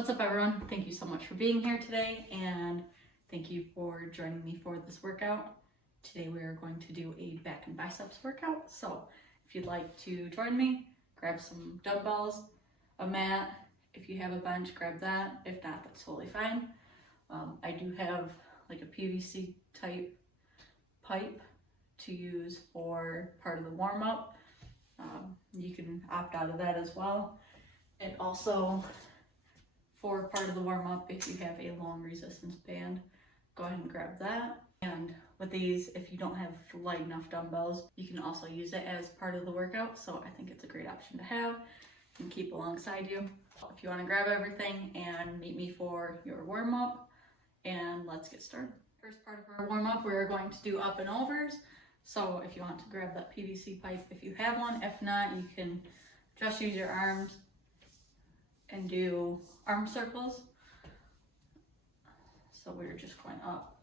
What's up, everyone? Thank you so much for being here today, and thank you for joining me for this workout. Today we are going to do a back and biceps workout. So if you'd like to join me, grab some dumbbells, a mat. If you have a bench, grab that. If not, that's totally fine. I do have like a PVC type pipe to use for part of the warm-up. You can opt out of that as well. And also, for part of the warm-up, if you have a long resistance band, go ahead and grab that. And with these, if you don't have light enough dumbbells, you can also use it as part of the workout. So I think it's a great option to have and keep alongside you. If you want to grab everything and meet me for your warm-up, and let's get started. First part of our warm-up, we're going to do up and overs. So if you want to grab that PVC pipe, if you have one, if not, you can just use your arms and do arm circles. So we're just going up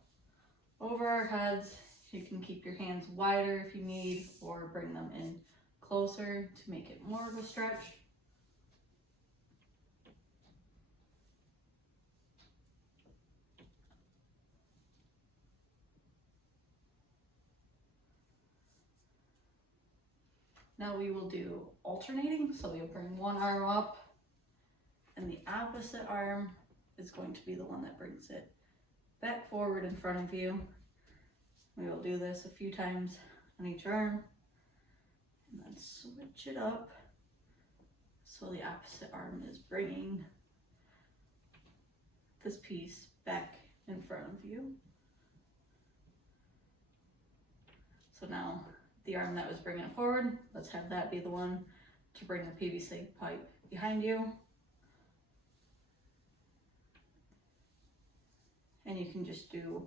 over our heads. You can keep your hands wider if you need, or bring them in closer to make it more of a stretch. Now we will do alternating. So you'll bring one arm up, and the opposite arm is going to be the one that brings it back forward in front of you. We will do this a few times on each arm, and then switch it up so the opposite arm is bringing this piece back in front of you. So now the arm that was bringing it forward, let's have that be the one to bring the PVC pipe behind you. And you can just do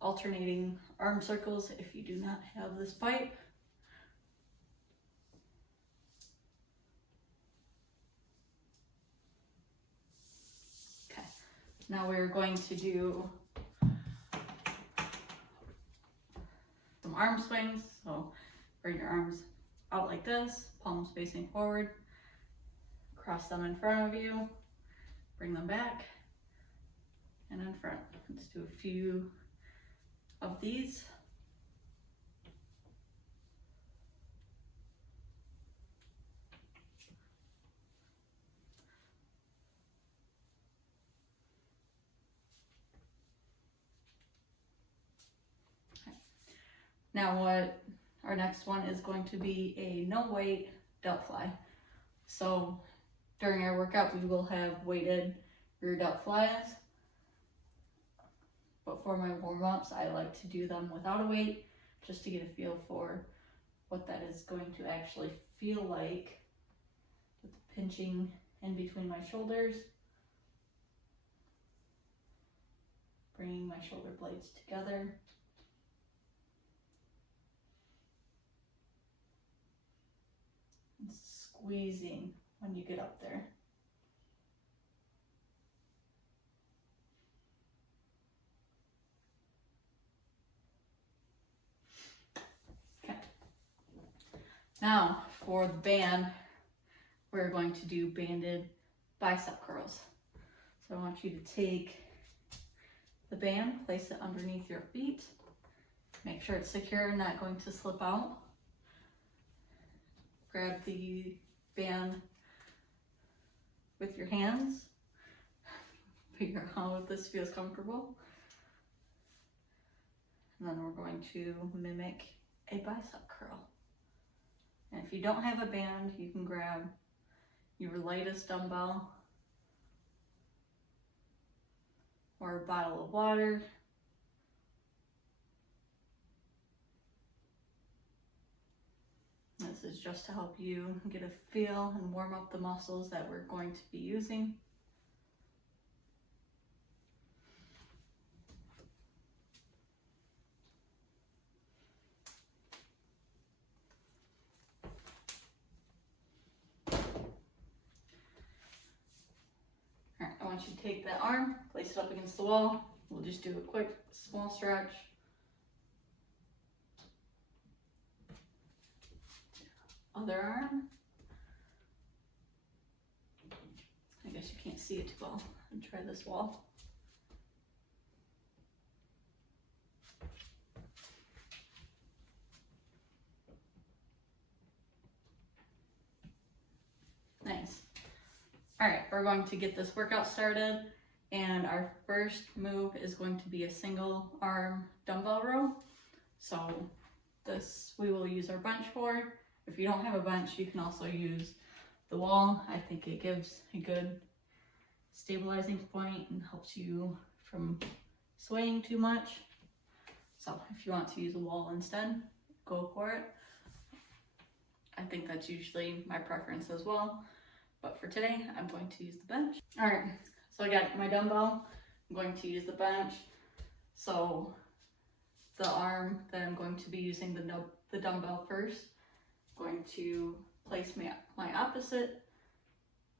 alternating arm circles if you do not have this pipe. Okay, now we're going to do some arm swings. So bring your arms out like this, palms facing forward, cross them in front of you, bring them back and in front. Let's do a few of these. Okay. Now what our next one is going to be a no weight delt fly. So during our workout, we will have weighted rear delt flies. But for my warm-ups, I like to do them without a weight, just to get a feel for what that is going to actually feel like with the pinching in between my shoulders. Bringing my shoulder blades together. And squeezing when you get up there. Now for the band, we're going to do banded bicep curls. So I want you to take the band, place it underneath your feet. Make sure it's secure, not going to slip out. Grab the band with your hands. Figure out how this feels comfortable. And then we're going to mimic a bicep curl. And if you don't have a band, you can grab your lightest dumbbell or a bottle of water. This is just to help you get a feel and warm up the muscles that we're going to be using. I want you to take that arm, place it up against the wall. We'll just do a quick, small stretch. Other arm. guess you can't see it too well. And try this wall. Nice. All right, we're going to get this workout started, and our first move is going to be a single arm dumbbell row. So this we will use our bench for. If you don't have a bench, you can also use the wall. I think it gives a good stabilizing point and helps you from swaying too much. So if you want to use a wall instead, go for it. I think that's usually my preference as well. But for today, I'm going to use the bench. All right, so I got my dumbbell. I'm going to use the bench. So the arm that I'm going to be using the dumbbell first, I'm going to place my opposite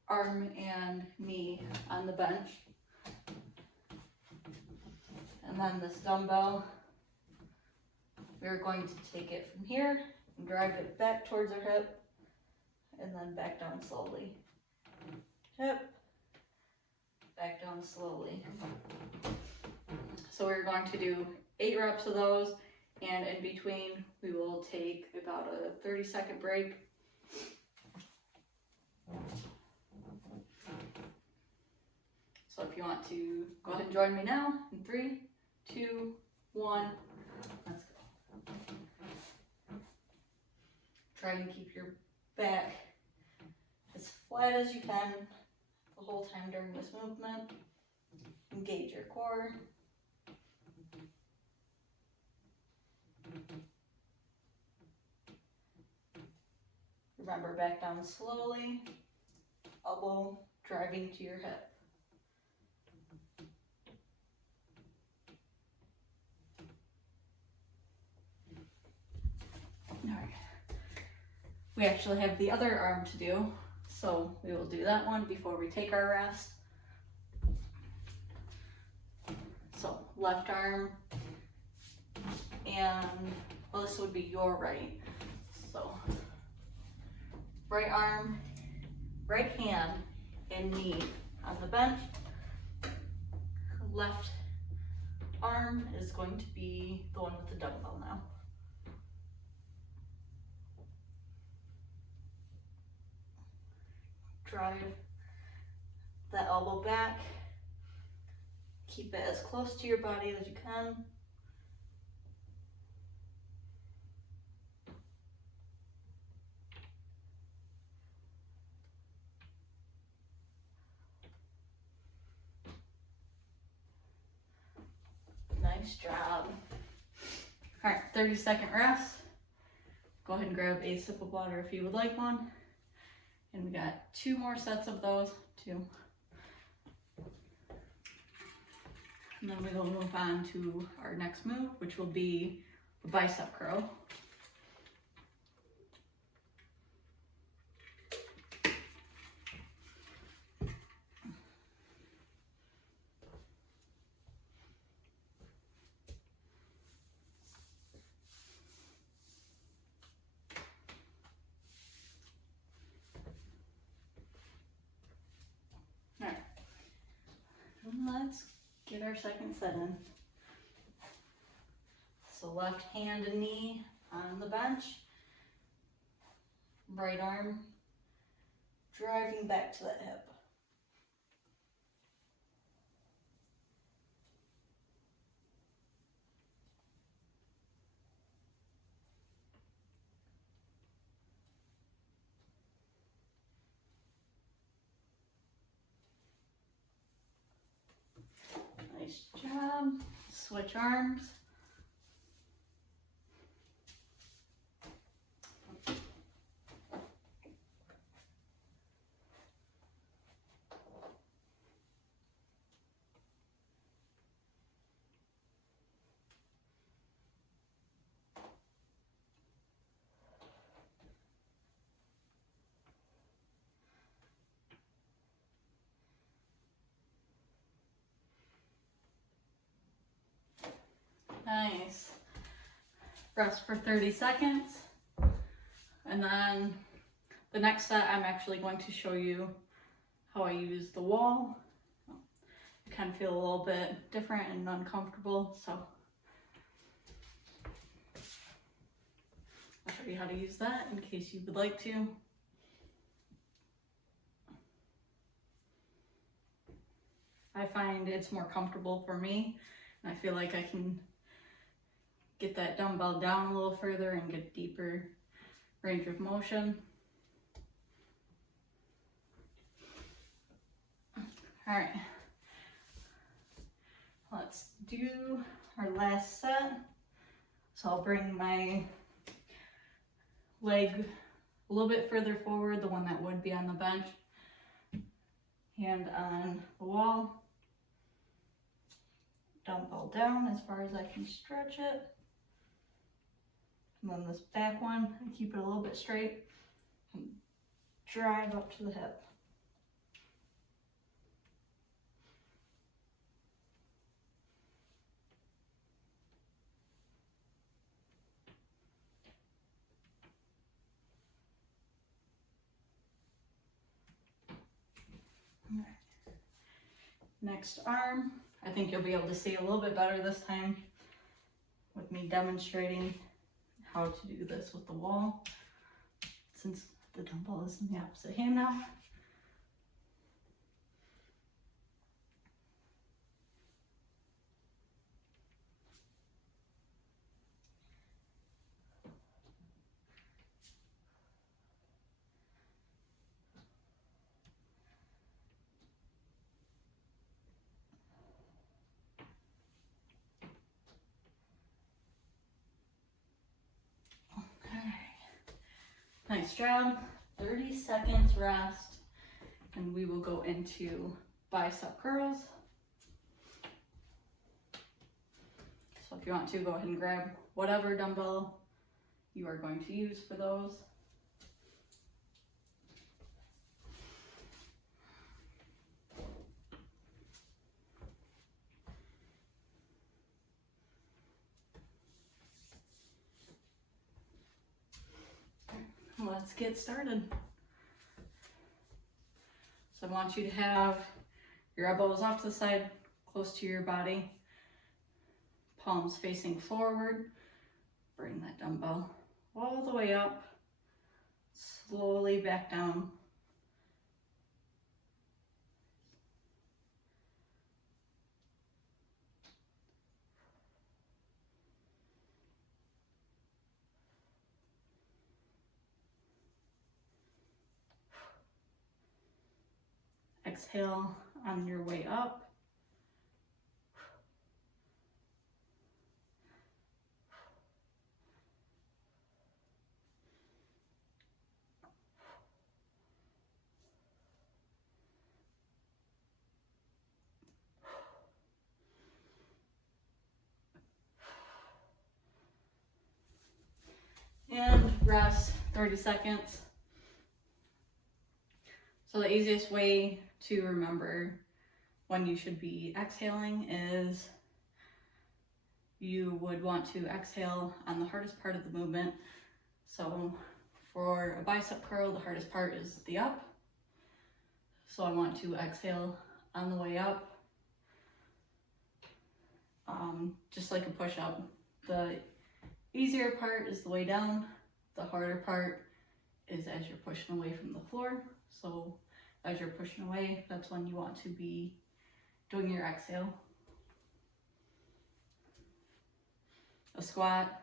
arm and knee on the bench. And then this dumbbell, we're going to take it from here and drive it back towards our hip and then back down slowly. Hip, back down slowly. So we're going to do 8 reps of those, and in between we will take about a 30-second break. So if you want to go ahead and join me now in 3, 2, 1, let's go. Try and keep your back as flat as you can the whole time during this movement. Engage your core. Remember, back down slowly, elbow driving to your hip. All right. We actually have the other arm to do, so we will do that one before we take our rest. So left arm, and well, this would be your right. So right arm, right hand, and knee on the bench. Left arm is going to be the one with the dumbbell now. Drive that elbow back. Keep it as close to your body as you can. Nice job. All right, 30-second rest. Go ahead and grab a sip of water if you would like one. And we got 2 more sets of those, 2. And then we will move on to our next move, which will be the bicep curl. Let's get our second set in. So left hand and knee on the bench. Right arm driving back to that hip. Nice job. Switch arms. Nice. Rest for 30 seconds. And then the next set, I'm actually going to show you how I use the wall. I kind of feel a little bit different and uncomfortable, so I'll show you how to use that in case you would like to. I find it's more comfortable for me, and I feel like I can get that dumbbell down a little further and get deeper range of motion. All right, let's do our last set. So I'll bring my leg a little bit further forward, the one that would be on the bench, hand on the wall, dumbbell down as far as I can stretch it. And then this back one, I keep it a little bit straight and drive up to the hip. All right. Next arm, I think you'll be able to see a little bit better this time with me demonstrating how to do this with the wall, since the dumbbell is in the opposite hand now. Nice job. 30 seconds rest, and we will go into bicep curls. So if you want to, go ahead and grab whatever dumbbell you are going to use for those. Let's get started. So I want you to have your elbows off to the side, close to your body, palms facing forward. Bring that dumbbell all the way up, slowly back down. Exhale on your way up. And rest 30 seconds. So the easiest way to remember when you should be exhaling is you would want to exhale on the hardest part of the movement. So for a bicep curl, the hardest part is the up. So I want to exhale on the way up, just like a push-up. The easier part is the way down. The harder part is as you're pushing away from the floor. So as you're pushing away, that's when you want to be doing your exhale. A squat,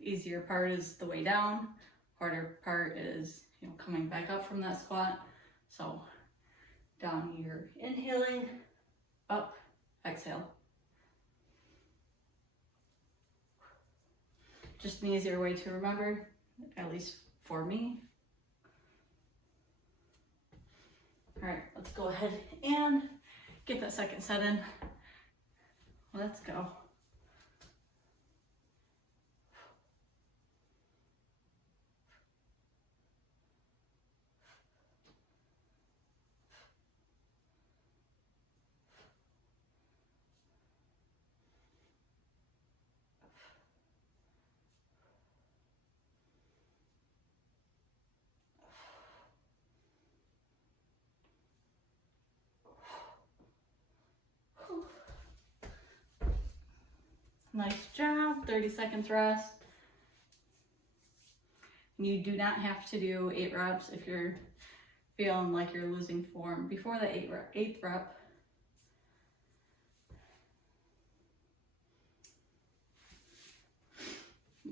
easier part is the way down. Harder part is, coming back up from that squat. So down, you're inhaling, up, exhale. Just an easier way to remember, at least for me. All right, let's go ahead and get that second set in. Let's go. Nice job. 30 seconds rest. And you do not have to do 8 reps if you're feeling like you're losing form before the 8th rep.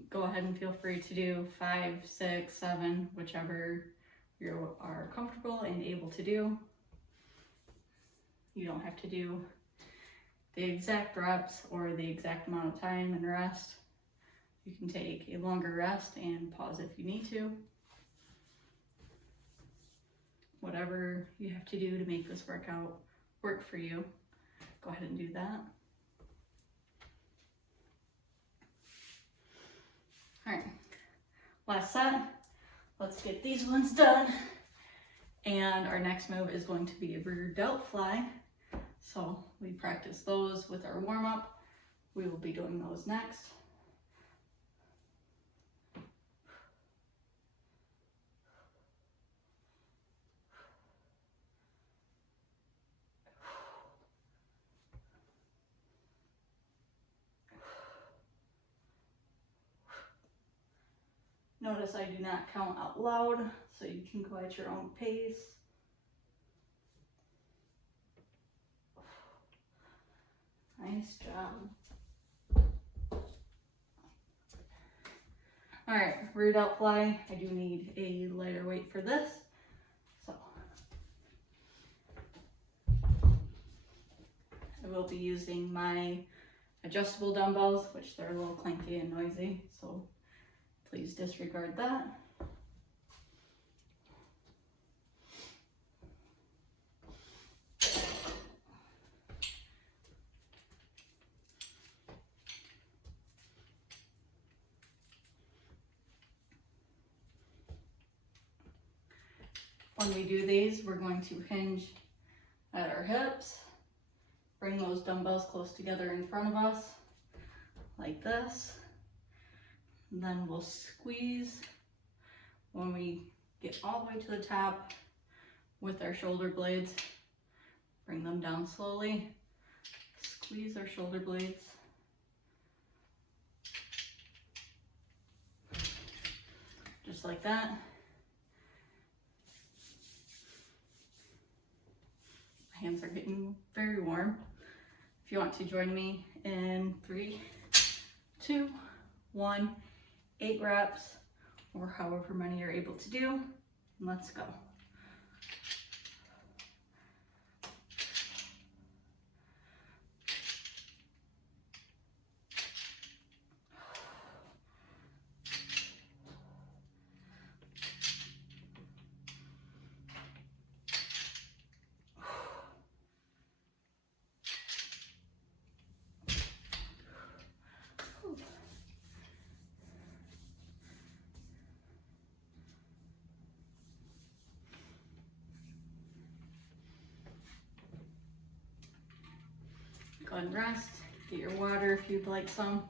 Go ahead and feel free to do 5, 6, 7, whichever you are comfortable and able to do. You don't have to do the exact reps or the exact amount of time and rest. You can take a longer rest and pause if you need to. Whatever you have to do to make this workout work for you, go ahead and do that. All right, last set. Let's get these ones done. And our next move is going to be a rear delt fly. So we practice those with our warm up. We will be doing those next. Notice I do not count out loud, so you can go at your own pace. Nice job. All right, rear delt fly. I do need a lighter weight for this. So I will be using my adjustable dumbbells, which they're a little clanky and noisy, so please disregard that. When we do these, we're going to hinge at our hips, bring those dumbbells close together in front of us, like this. And then we'll squeeze when we get all the way to the top with our shoulder blades. Bring them down slowly. Squeeze our shoulder blades. Just like that. My hands are getting very warm. If you want to join me in 3, 2, 1, 8 reps, or however many you're able to do. Let's go. Go ahead and rest. Get your water if you'd like some.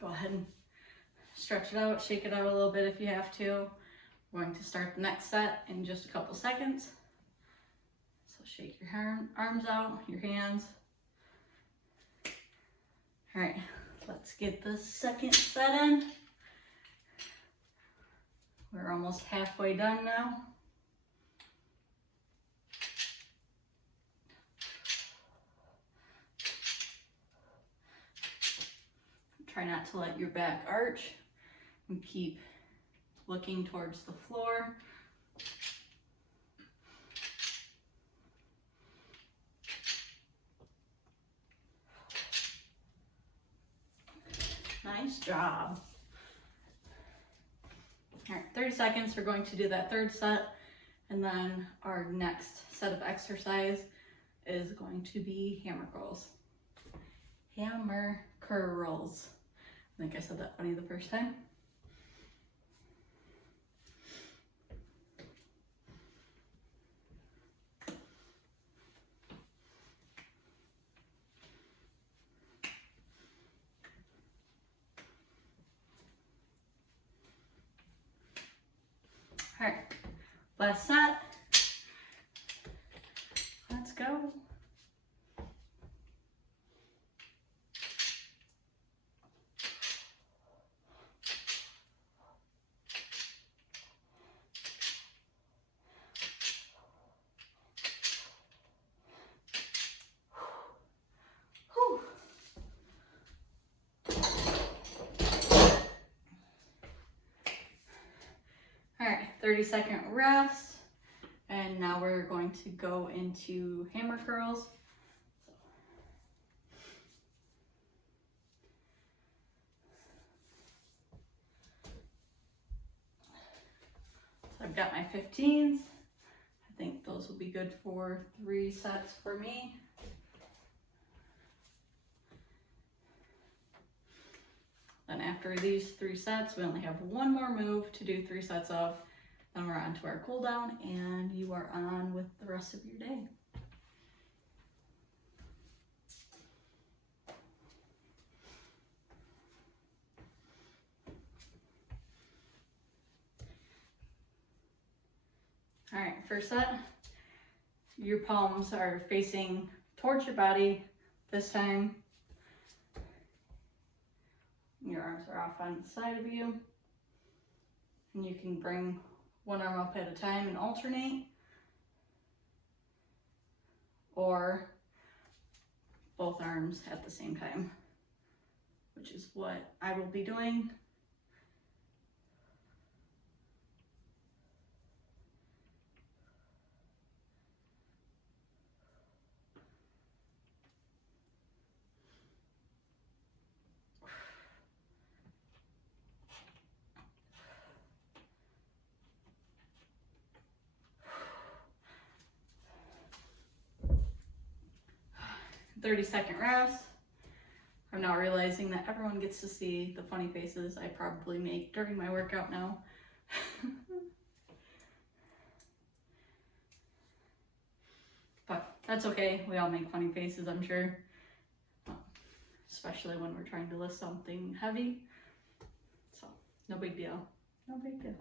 Go ahead and stretch it out, shake it out a little bit if you have to. We're going to start the next set in just a couple seconds. So shake your arms out, your hands. All right, let's get the second set in. We're almost halfway done now. Try not to let your back arch and keep looking towards the floor. Nice job. All right, 30 seconds. We're going to do that third set, and then our next set of exercise is going to be hammer curls. Hammer curls. I think I said that funny the first time. Last set. Let's go. All right, 30-second rest. And now we're going to go into hammer curls. So I've got my 15s. I think those will be good for 3 sets for me. Then after these 3 sets, we only have one more move to do 3 sets of. Then we're on to our cool down, and you are on with the rest of your day. All right, first set. Your palms are facing towards your body this time. Your arms are off on the side of you. And you can bring one arm up at a time and alternate. Or both arms at the same time, which is what I will be doing. "30-second rest." I'm now realizing that everyone gets to see the funny faces I probably make during my workout now. But that's okay, we all make funny faces, I'm sure. Especially when we're trying to lift something heavy. So, no big deal. No big deal.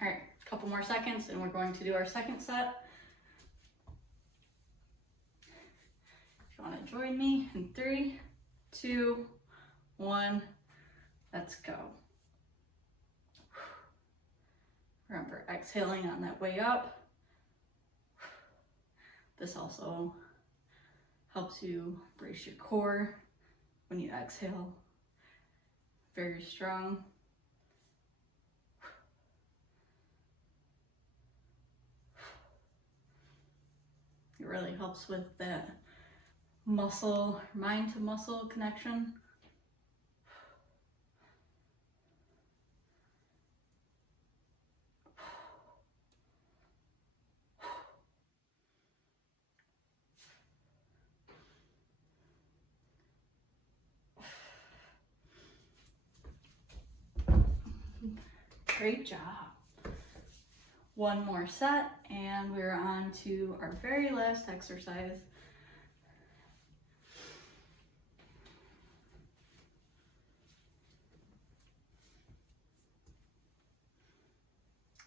All right, a couple more seconds and we're going to do our second set. If you want to join me in 3, 2, 1, let's go. Remember, exhaling on that way up. This also helps you brace your core when you exhale. Very strong. It really helps with that muscle, mind to muscle connection. Great job. One more set and we're on to our very last exercise.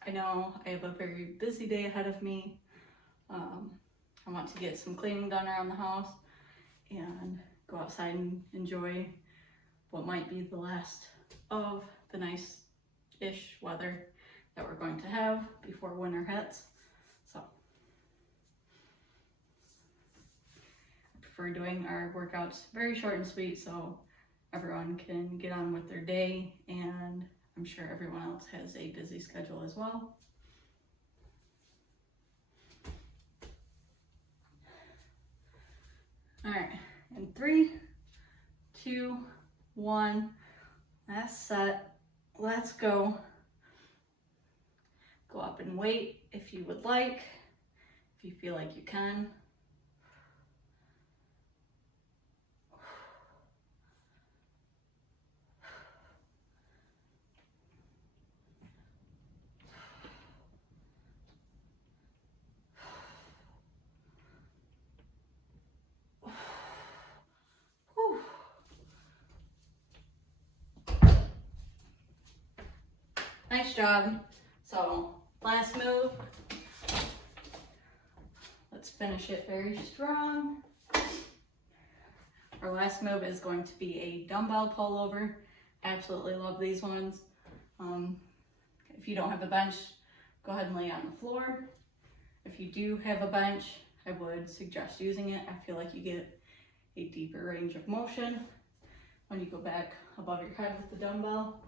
I know I have a very busy day ahead of me. I want to get some cleaning done around the house and go outside and enjoy what might be the last of the nice-ish weather that we're going to have before winter hits. So I prefer doing our workouts very short and sweet so everyone can get on with their day, and I'm sure everyone else has a busy schedule as well. All right, in 3, 2, 1, last set, let's go. Go up and wait if you would like, if you feel like you can. Nice job. So last move. Let's finish it very strong. Our last move is going to be a dumbbell pullover. Absolutely love these ones. If you don't have a bench, go ahead and lay on the floor. If you do have a bench, I would suggest using it. I feel like you get a deeper range of motion when you go back above your head with the dumbbell.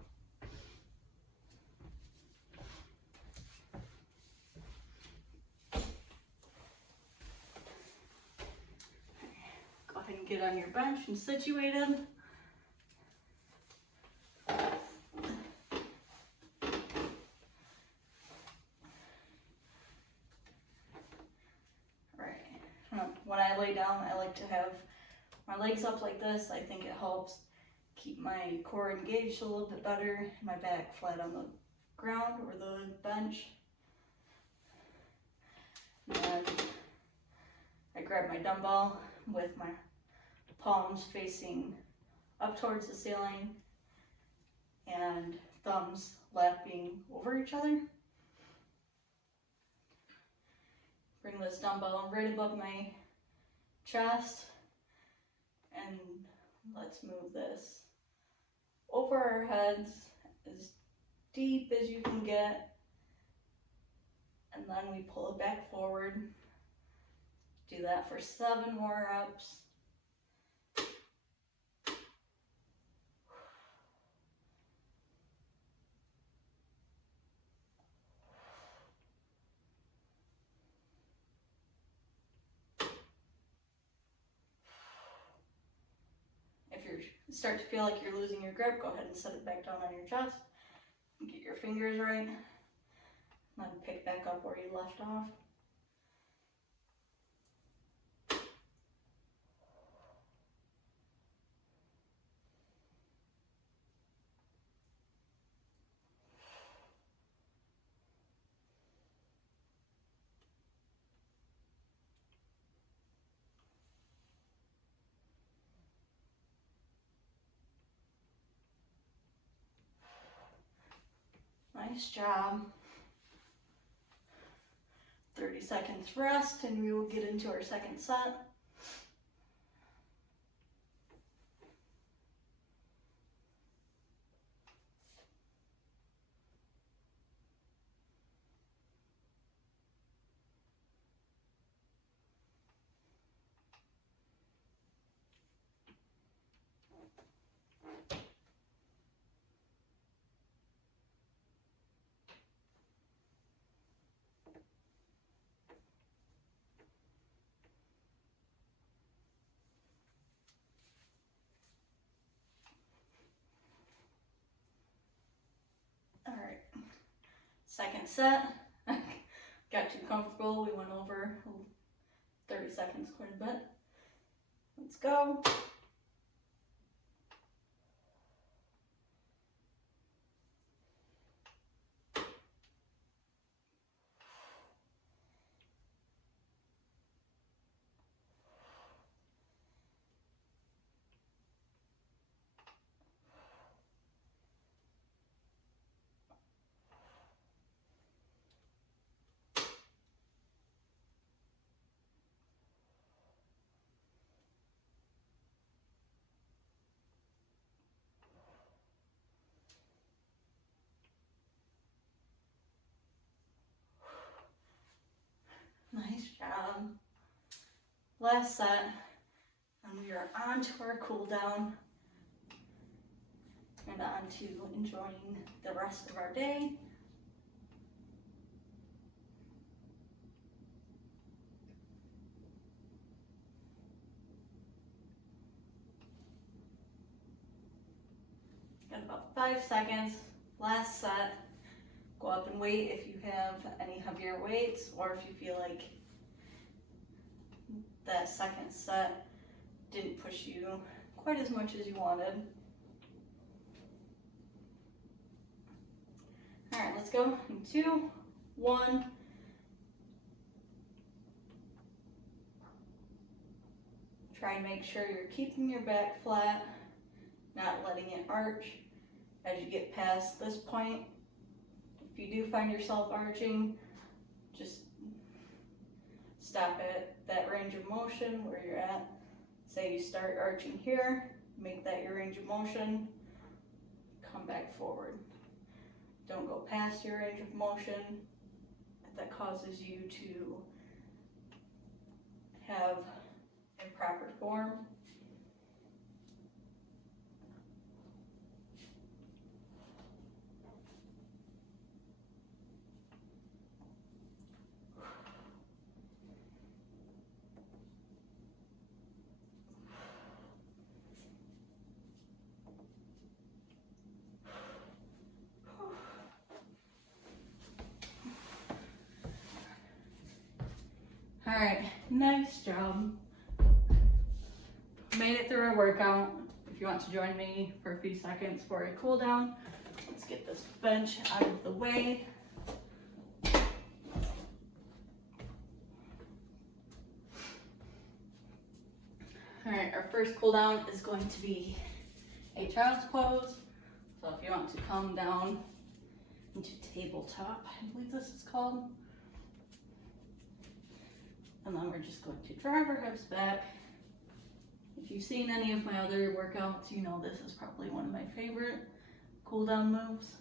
Go ahead and get on your bench and situated. When I lay down, I like to have my legs up like this. I think it helps keep my core engaged a little bit better, my back flat on the ground or the bench. And I grab my dumbbell with my palms facing up towards the ceiling and thumbs lapping over each other. Bring this dumbbell right above my chest, and let's move this over our heads as deep as you can get, and then we pull it back forward. Do that for 7 more reps. Start to feel like you're losing your grip, go ahead and set it back down on your chest. Get your fingers right. Then pick back up where you left off. Nice job. 30 seconds rest and we will get into our second set. Alright, second set. Got too comfortable, we went over 30 seconds quite a bit. Let's go. Nice job. Last set, and we are on to our cool down and on to enjoying the rest of our day. Got about 5 seconds. Last set. Go up and wait if you have any heavier weights, or if you feel like that second set didn't push you quite as much as you wanted. All right, let's go in 2, 1. Try and make sure you're keeping your back flat, not letting it arch. As you get past this point, If you do find yourself arching, just stop at that range of motion where you're at. Say you start arching here, make that your range of motion, come back forward. Don't go past your range of motion. That causes you to have improper form. All right, nice job. Made it through our workout. If you want to join me for a few seconds for a cool down, let's get this bench out of the way. All right, our first cool down is going to be a child's pose. So if you want to come down into tabletop, I believe this is called. And then we're just going to drive our hips back. If you've seen any of my other workouts, you know this is probably one of my favorite cool down moves.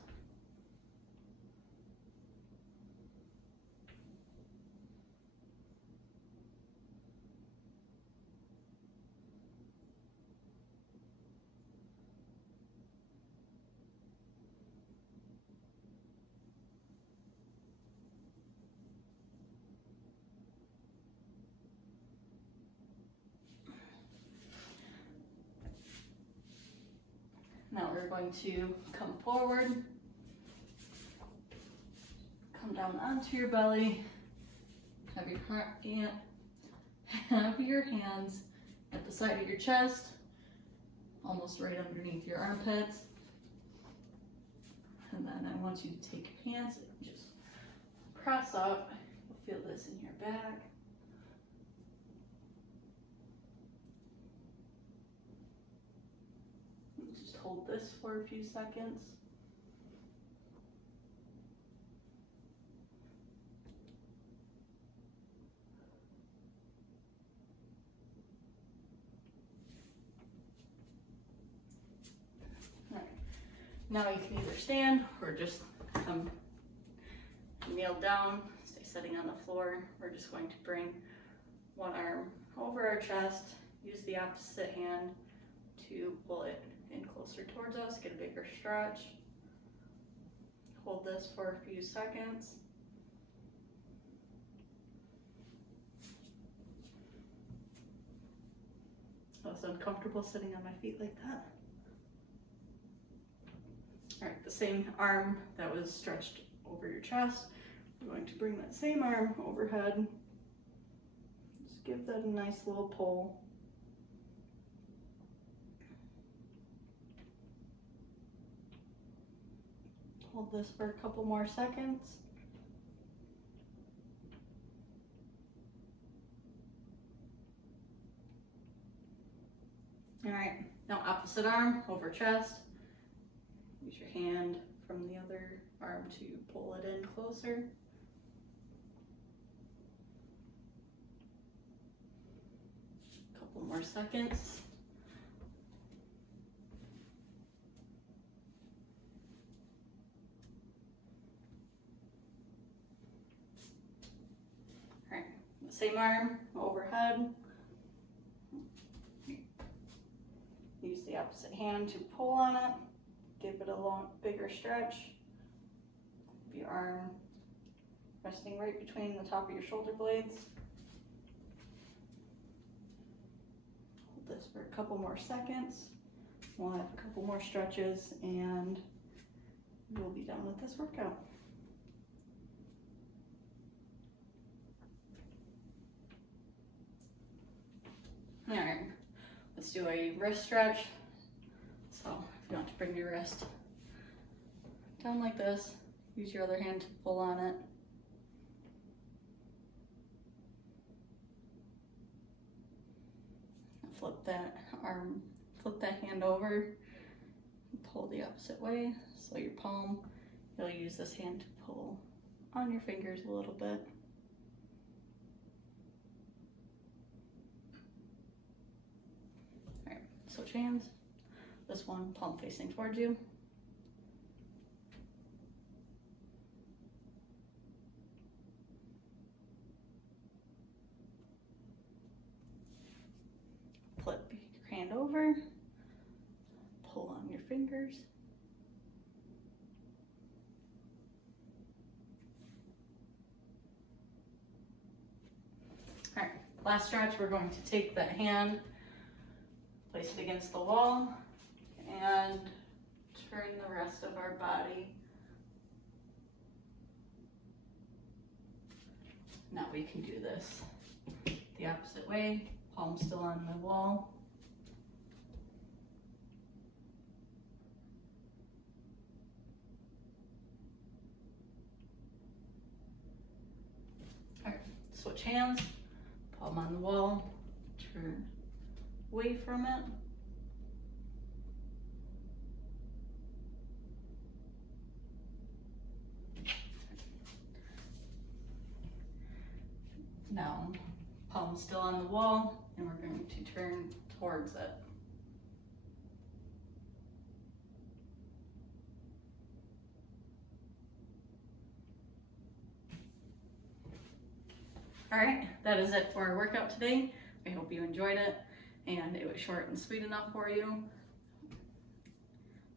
Now we're going to come forward, come down onto your belly, have your hands at the side of your chest, almost right underneath your armpits. And then I want you to take your hands and just press up. You'll feel this in your back. Just hold this for a few seconds. All right. Now you can either stand or just come kneel down, stay sitting on the floor. We're just going to bring one arm over our chest, use the opposite hand to pull it in closer towards us, get a bigger stretch. Hold this for a few seconds. I was uncomfortable sitting on my feet like that. All right, the same arm that was stretched over your chest, we're going to bring that same arm overhead. Just give that a nice little pull. Hold this for a couple more seconds. All right, now opposite arm over chest. Use your hand from the other arm to pull it in closer. Couple more seconds. All right, same arm overhead. Use the opposite hand to pull on it. Give it a bigger stretch. Your arm resting right between the top of your shoulder blades. Hold this for a couple more seconds. We'll have a couple more stretches and we'll be done with this workout. All right, let's do a wrist stretch. So if you want to bring your wrist down like this, use your other hand to pull on it. Flip that hand over, pull the opposite way so your palm You'll use this hand to pull on your fingers a little bit. All right, switch hands. This one, palm facing towards you. Flip your hand over, pull on your fingers. All right, last stretch, we're going to take that hand, place it against the wall, and turn the rest of our body. Now we can do this the opposite way, palm still on the wall. All right, switch hands, palm on the wall, turn away from it. Now, palm still on the wall, and we're going to turn towards it. All right, that is it for our workout today. I hope you enjoyed it, and it was short and sweet enough for you.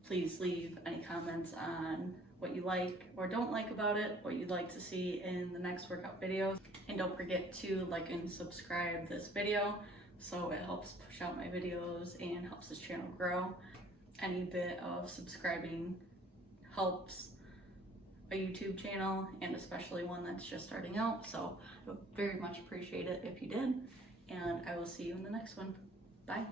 Please leave any comments on what you like or don't like about it, what you'd like to see in the next workout videos. And don't forget to like and subscribe this video so it helps push out my videos and helps this channel grow. Any bit of subscribing helps a YouTube channel, and especially one that's just starting out. So I would very much appreciate it if you did, and I will see you in the next one. Bye.